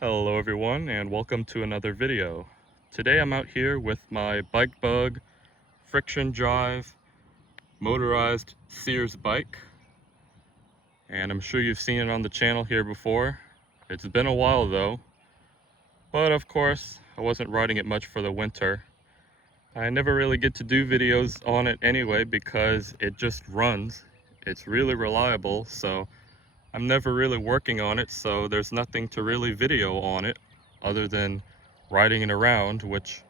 Hello everyone and welcome to another video. Today I'm out here with my Bike Bug friction drive motorized SEARS bike, and I'm sure you've seen it on the channel here before. It's been a while though, but of course I wasn't riding it much for the winter. I never really get to do videos on it anyway because it just runs. It's really reliable, so I'm never really working on it, so there's nothing to really video on it other than riding it around, which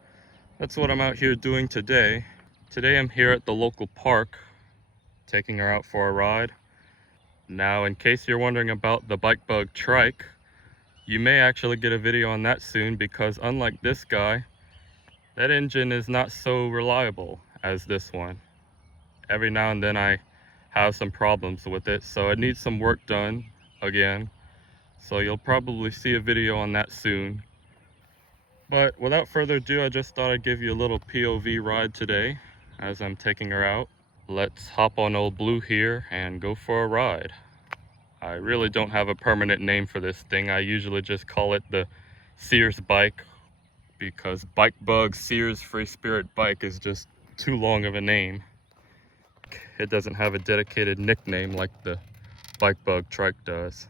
that's what I'm out here doing today. Today I'm here at the local park, taking her out for a ride. Now, in case you're wondering about the Bike Bug trike, you may actually get a video on that soon because unlike this guy, that engine is not so reliable as this one. Every now and then I have some problems with it, so it needs some work done again. So you'll probably see a video on that soon. But without further ado, I just thought I'd give you a little POV ride today as I'm taking her out. Let's hop on old Blue here and go for a ride. I really don't have a permanent name for this thing. I usually just call it the SEARS bike because Bike Bug SEARS Free Spirit Bike is just too long of a name. It doesn't have a dedicated nickname like the Bike Bug trike does.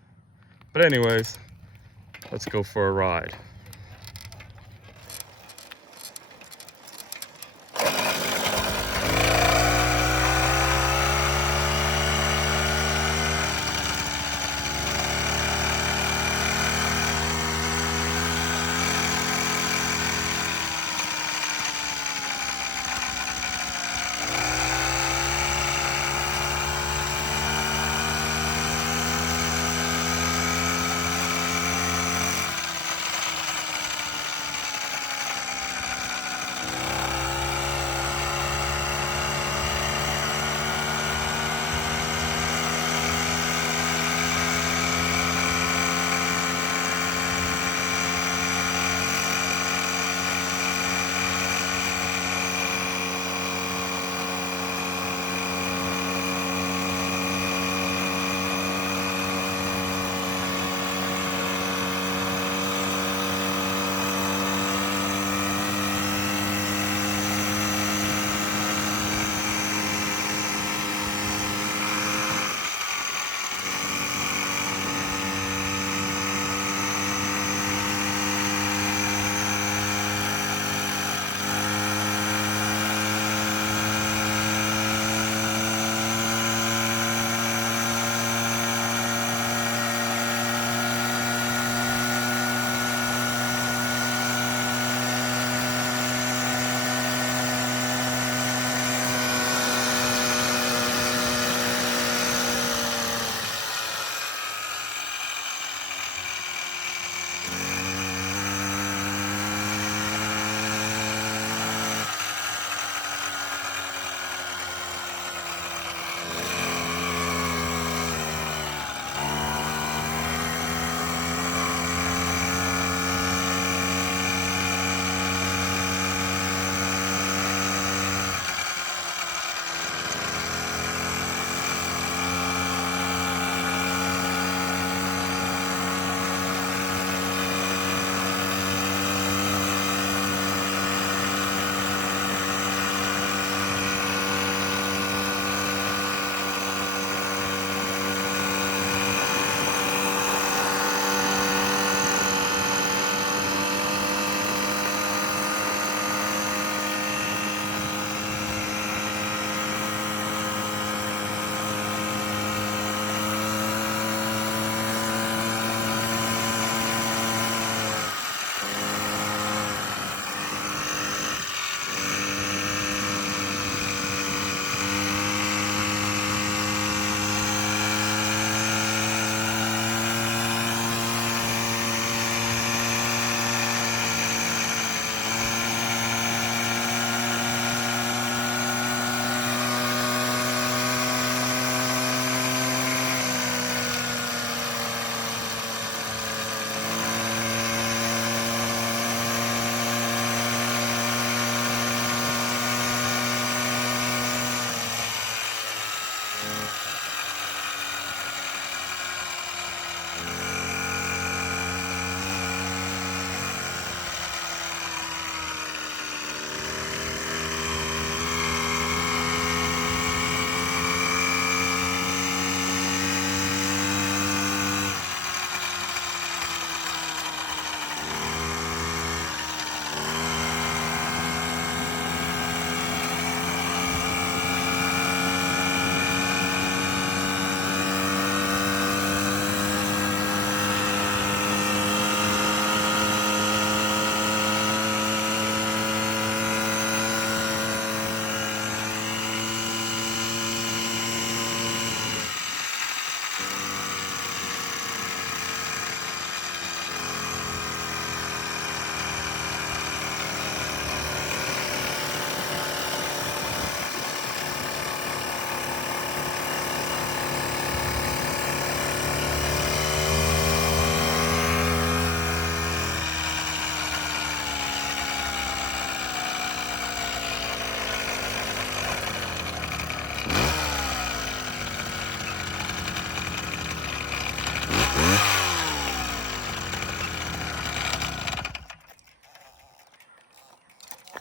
But anyways, let's go for a ride.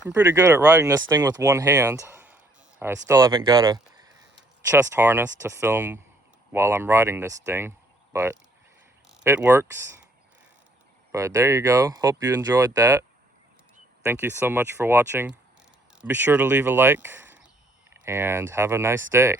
I'm pretty good at riding this thing with one hand. I still haven't got a chest harness to film while I'm riding this thing, but it works. But there you go. Hope you enjoyed that. Thank you so much for watching. Be sure to leave a like and have a nice day.